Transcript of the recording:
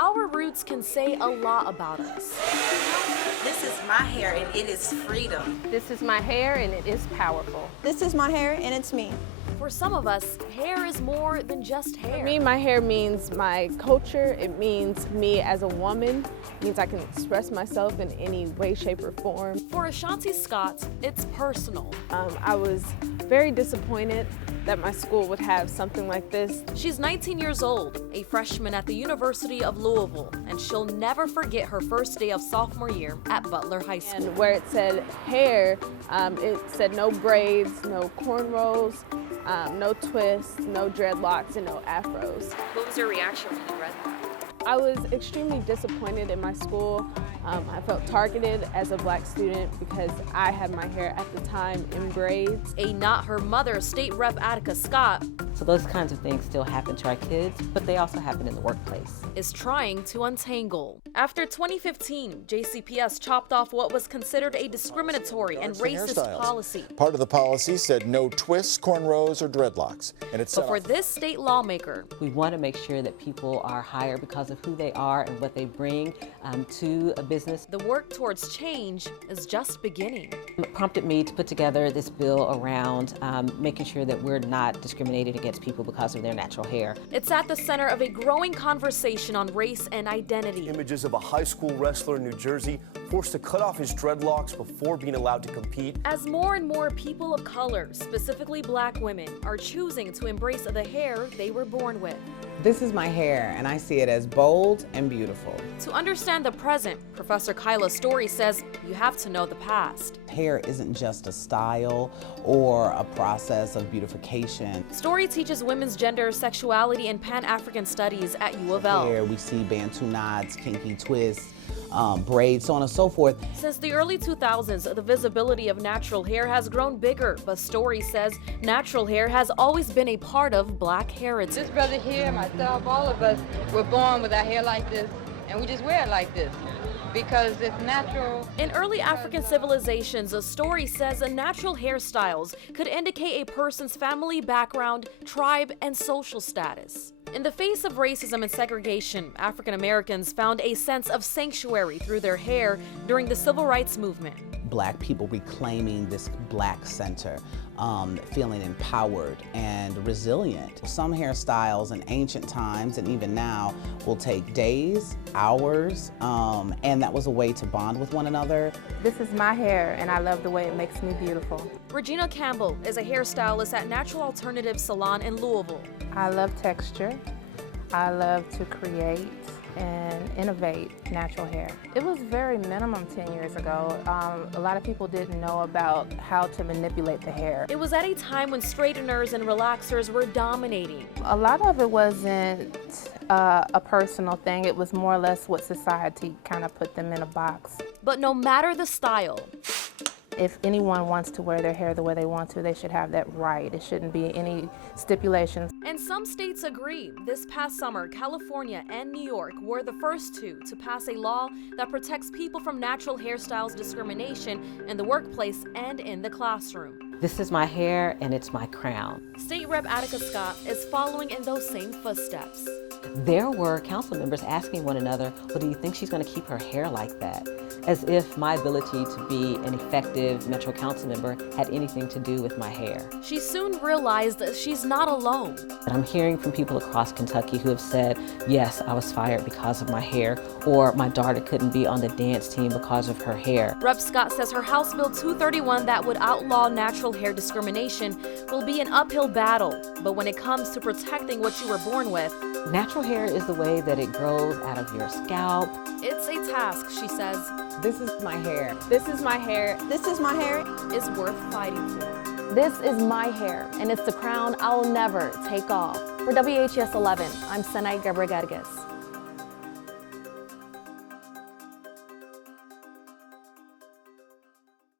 Our roots can say a lot about us. This is my hair and it is freedom. This is my hair and it is powerful. This is my hair and it's me. For some of us, hair is more than just hair. For me, my hair means my culture. It means me as a woman. It means I can express myself in any way, shape, or form. For Ashanti Scott, it's personal. I was very disappointed that my school would have something like this. She's 19 years old, a freshman at the University of Louisville, and she'll never forget her first day of sophomore year at Butler High School. And where it said hair, it said no braids, no cornrows, no twists, no dreadlocks, and no afros. What was your reaction when you read that? I was extremely disappointed in my school. I felt targeted as a black student because I had my hair at the time in braids. A Not Her Mother State Rep Attica Scott So those kinds of things still happen to our kids, but they also happen in the workplace. is trying to untangle. After 2015, JCPS chopped off what was considered a discriminatory and racist policy. Part of the policy said no twists, cornrows, or dreadlocks. And it's But for this state lawmaker, We want to make sure that people are hired because of who they are and what they bring to a business. the work towards change is just beginning. It prompted me to put together this bill around making sure that we're not discriminated against people because of their natural hair. It's at the center of a growing conversation on race and identity. Images of a high school wrestler in New Jersey forced to cut off his dreadlocks before being allowed to compete. As more and more people of color, specifically black women, are choosing to embrace the hair they were born with. This is my hair, and I see it as bold and beautiful. To understand the present, Professor Kyla Story says you have to know the past. Hair isn't just a style or a process of beautification. Story teaches women's gender, sexuality, and Pan-African studies at U of L. Here we see Bantu knots, kinky twists, braids, so on and so forth. Since the early 2000s, the visibility of natural hair has grown bigger, but Story says natural hair has always been a part of black heritage. This brother here, myself, all of us were born with our hair like this, and we just wear it like this because it's natural. In early African civilizations, a Story says natural hairstyles could indicate a person's family background, tribe, and social status. In the face of racism and segregation, African Americans found a sense of sanctuary through their hair during the civil rights movement. Black people reclaiming this black center, feeling empowered and resilient. Some hairstyles in ancient times and even now will take days, hours, and that was a way to bond with one another. This is my hair, and I love the way it makes me beautiful. Regina Campbell is a hairstylist at Natural Alternative Salon in Louisville. I love texture. I love to create and innovate natural hair. It was very minimum 10 years ago. A lot of people didn't know about how to manipulate the hair. It was at a time when straighteners and relaxers were dominating. A lot of it wasn't a personal thing. It was more or less what society kind of put them in a box. But no matter the style, If anyone wants to wear their hair the way they want to, they should have that right. It shouldn't be any stipulations. and some states agree. This past summer, California and New York were the first two to pass a law that protects people from natural hairstyles discrimination in the workplace and in the classroom. This is my hair and it's my crown. State Rep Attica Scott is following in those same footsteps. There were council members asking one another, well, do you think she's going to keep her hair like that? As if my ability to be an effective Metro Council member had anything to do with my hair. She soon realized that she's not alone. And I'm hearing from people across Kentucky who have said, yes, I was fired because of my hair, or my daughter couldn't be on the dance team because of her hair. Rep. Scott says her House Bill 231 that would outlaw natural hair discrimination will be an uphill battle. But when it comes to protecting what you were born with, Natural hair is the way that it grows out of your scalp. it's a task, she says, This is my hair. This is my hair. This is my hair. is worth fighting for. This is my hair, and it's the crown I'll never take off. For WHS 11, I'm Senai Gebregargas.